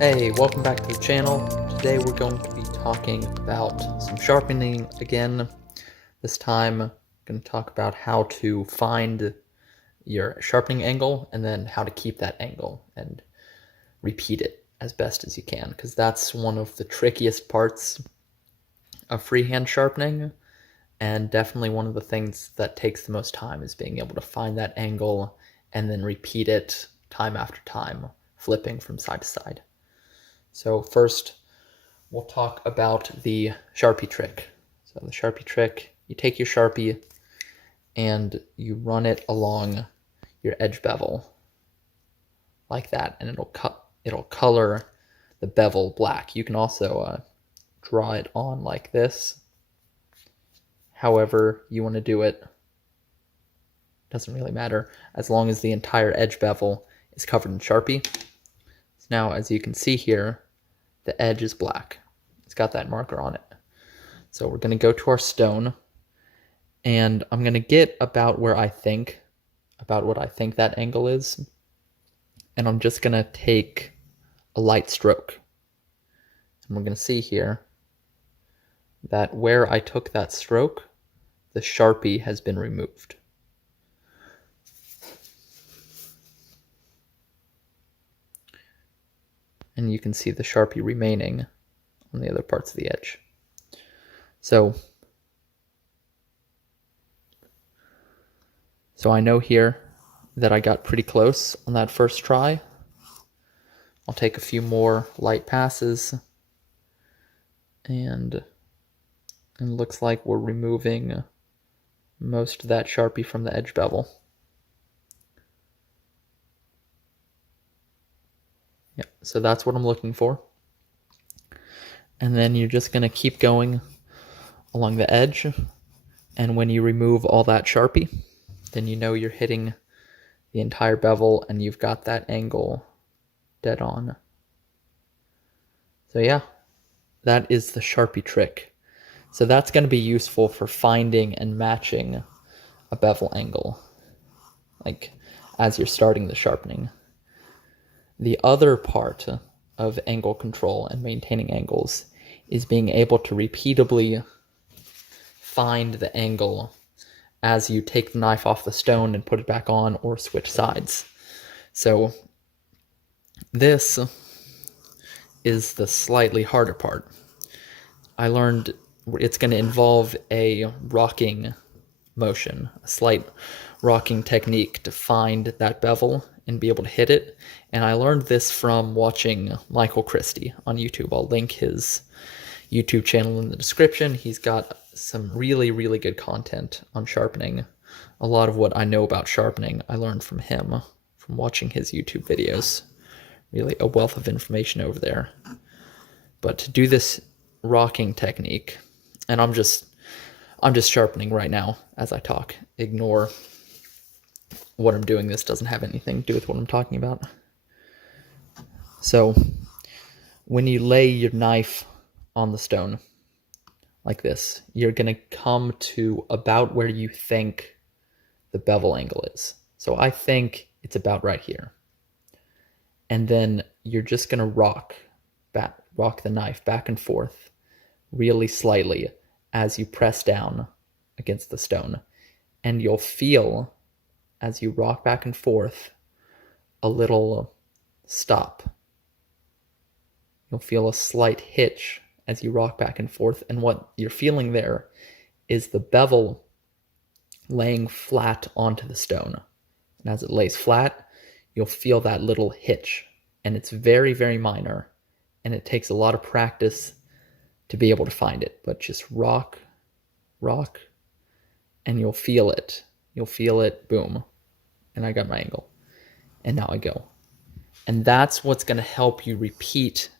Hey, welcome back to the channel. Today we're going to be talking about some sharpening again. This time I'm going to talk about how to find your sharpening angle and then how to keep that angle and repeat it as best as you can, because that's one of the trickiest parts of freehand sharpening, and definitely one of the things that takes the most time is being able to find that angle and then repeat it time after time, flipping from side to side. So first, we'll talk about the Sharpie trick. So the Sharpie trick, you take your Sharpie and you run it along your edge bevel like that, and it'll color the bevel black. You can also draw it on like this. However you want to do it, doesn't really matter, as long as the entire edge bevel is covered in Sharpie. So now, as you can see here, the edge is black. It's got that marker on it. So we're going to go to our stone, and I'm going to get about what I think that angle is, and I'm just going to take a light stroke. And we're going to see here that where I took that stroke, the Sharpie has been removed. And you can see the Sharpie remaining on the other parts of the edge. So I know here that I got pretty close on that first try. I'll take a few more light passes, and it looks like we're removing most of that Sharpie from the edge bevel. Yeah, so that's what I'm looking for. And then you're just going to keep going along the edge, and when you remove all that Sharpie, then you know you're hitting the entire bevel and you've got that angle dead on. So yeah, that is the Sharpie trick. So that's going to be useful for finding and matching a bevel angle, like as you're starting the sharpening. The other part of angle control and maintaining angles is being able to repeatably find the angle as you take the knife off the stone and put it back on, or switch sides. So this is the slightly harder part. I learned it's going to involve a rocking motion, a slight rocking technique to find that bevel and be able to hit it. And I learned this from watching Michael Christie on YouTube. I'll link his YouTube channel in the description. He's got some really, really good content on sharpening. A lot of what I know about sharpening, I learned from him, from watching his YouTube videos. Really a wealth of information over there. But to do this rocking technique, and I'm just sharpening right now as I talk. Ignore what I'm doing. This doesn't have anything to do with what I'm talking about. So when you lay your knife on the stone like this, you're going to come to about where you think the bevel angle is. So I think it's about right here. And then you're just going to rock the knife back and forth really slightly as you press down against the stone. And you'll feel, as you rock back and forth, a little stop. You'll feel a slight hitch as you rock back and forth, and what you're feeling there is the bevel laying flat onto the stone. And as it lays flat, you'll feel that little hitch, and it's very, very minor, and it takes a lot of practice to be able to find it. But just rock, and you'll feel it. You'll feel it, boom, and I got my angle, and now I go. And that's what's going to help you repeat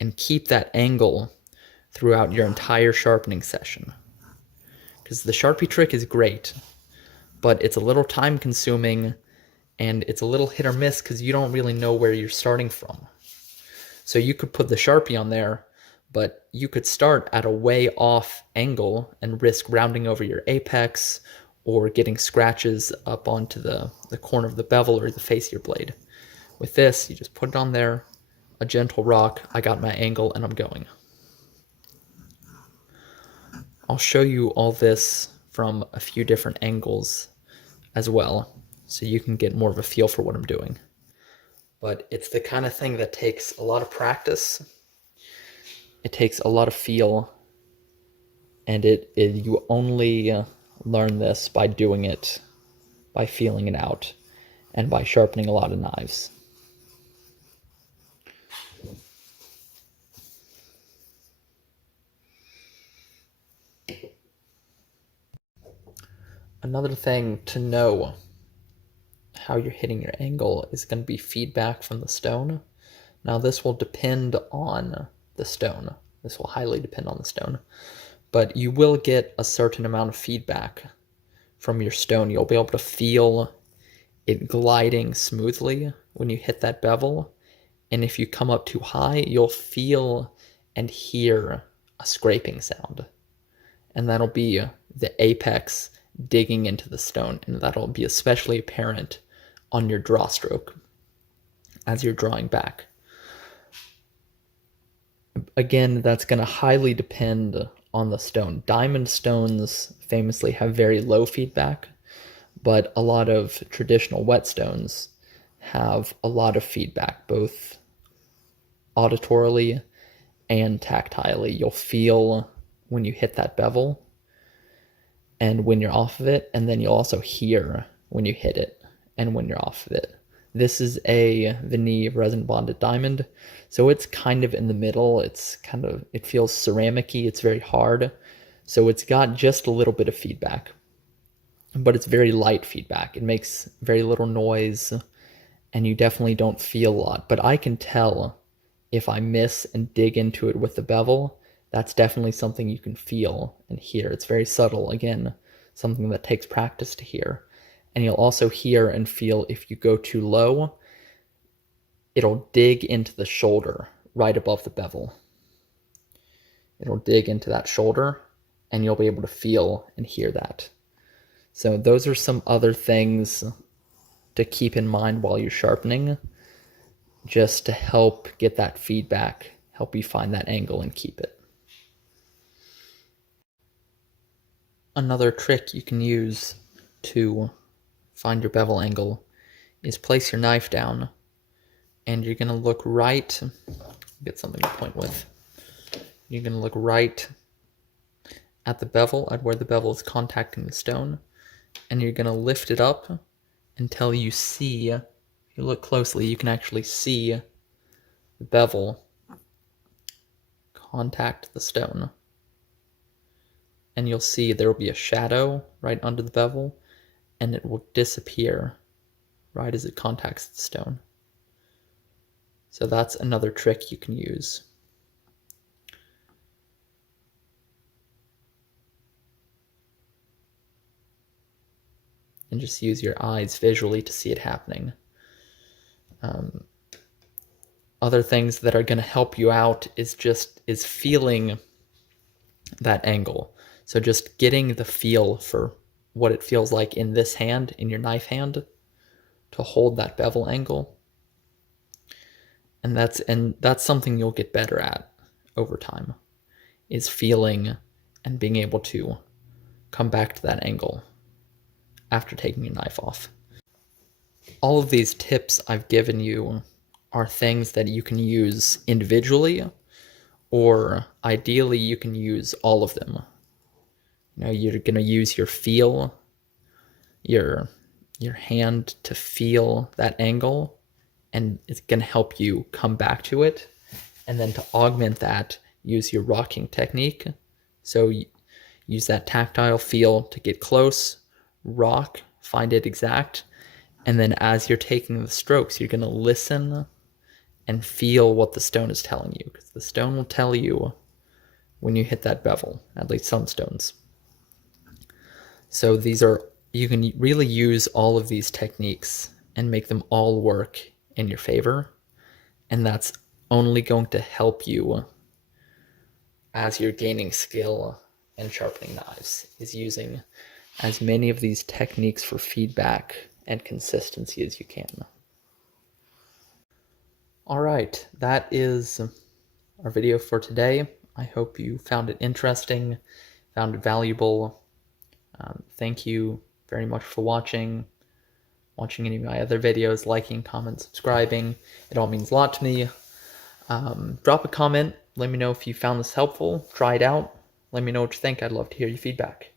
and keep that angle throughout your entire sharpening session. Because the Sharpie trick is great, but it's a little time consuming, and it's a little hit or miss because you don't really know where you're starting from. So you could put the Sharpie on there, but you could start at a way off angle and risk rounding over your apex or getting scratches up onto the corner of the bevel or the face of your blade. With this, you just put it on there, a gentle rock, I got my angle and I'm going. I'll show you all this from a few different angles as well, so you can get more of a feel for what I'm doing. But it's the kind of thing that takes a lot of practice. It takes a lot of feel, and you only learn this by doing it, by feeling it out, and by sharpening a lot of knives. Another thing to know how you're hitting your angle is going to be feedback from the stone. Now this will depend on the stone. This will highly depend on the stone. But you will get a certain amount of feedback from your stone. You'll be able to feel it gliding smoothly when you hit that bevel. And if you come up too high, you'll feel and hear a scraping sound. And that'll be the apex digging into the stone. And that'll be especially apparent on your draw stroke as you're drawing back. Again, that's going to highly depend on the stone. Diamond stones famously have very low feedback, but a lot of traditional whetstones have a lot of feedback, both auditorily and tactilely. You'll feel when you hit that bevel and when you're off of it, and then you'll also hear when you hit it and when you're off of it. This is a Vinny resin bonded diamond, so it's kind of in the middle. It feels ceramic-y, it's very hard, so it's got just a little bit of feedback, but it's very light feedback. It makes very little noise, and you definitely don't feel a lot. But I can tell if I miss and dig into it with the bevel. That's definitely something you can feel and hear. It's very subtle, again, something that takes practice to hear. And you'll also hear and feel if you go too low, it'll dig into the shoulder right above the bevel. It'll dig into that shoulder, and you'll be able to feel and hear that. So those are some other things to keep in mind while you're sharpening, just to help get that feedback, help you find that angle and keep it. Another trick you can use to find your bevel angle is place your knife down, and you're going to look right, get something to point with. You're going to look right at the bevel, at where the bevel is contacting the stone, and you're going to lift it up until you see, if you look closely, you can actually see the bevel contact the stone. And you'll see there will be a shadow right under the bevel, and it will disappear right as it contacts the stone. So that's another trick you can use. And just use your eyes visually to see it happening. Other things that are going to help you out is feeling that angle. So just getting the feel for what it feels like in this hand, in your knife hand, to hold that bevel angle. And that's something you'll get better at over time, is feeling and being able to come back to that angle after taking your knife off. All of these tips I've given you are things that you can use individually, or ideally you can use all of them. You know, you're going to use your feel, your hand to feel that angle, and it's going to help you come back to it. And then to augment that, use your rocking technique. So use that tactile feel to get close, rock, find it exact, and then as you're taking the strokes, you're going to listen and feel what the stone is telling you, because the stone will tell you when you hit that bevel, at least some stones. So you can really use all of these techniques and make them all work in your favor, and that's only going to help you as you're gaining skill and sharpening knives, is using as many of these techniques for feedback and consistency as you can. All right, that is our video for today. I hope you found it interesting, found it valuable. Thank you very much for watching any of my other videos, liking, comment, subscribing. It all means a lot to me. Drop a comment. Let me know if you found this helpful. Try it out. Let me know what you think. I'd love to hear your feedback.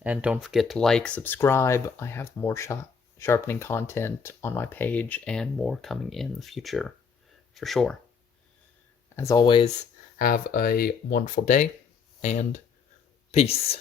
And don't forget to like, subscribe. I have more sharpening content on my page and more coming in the future for sure. As always, have a wonderful day and peace.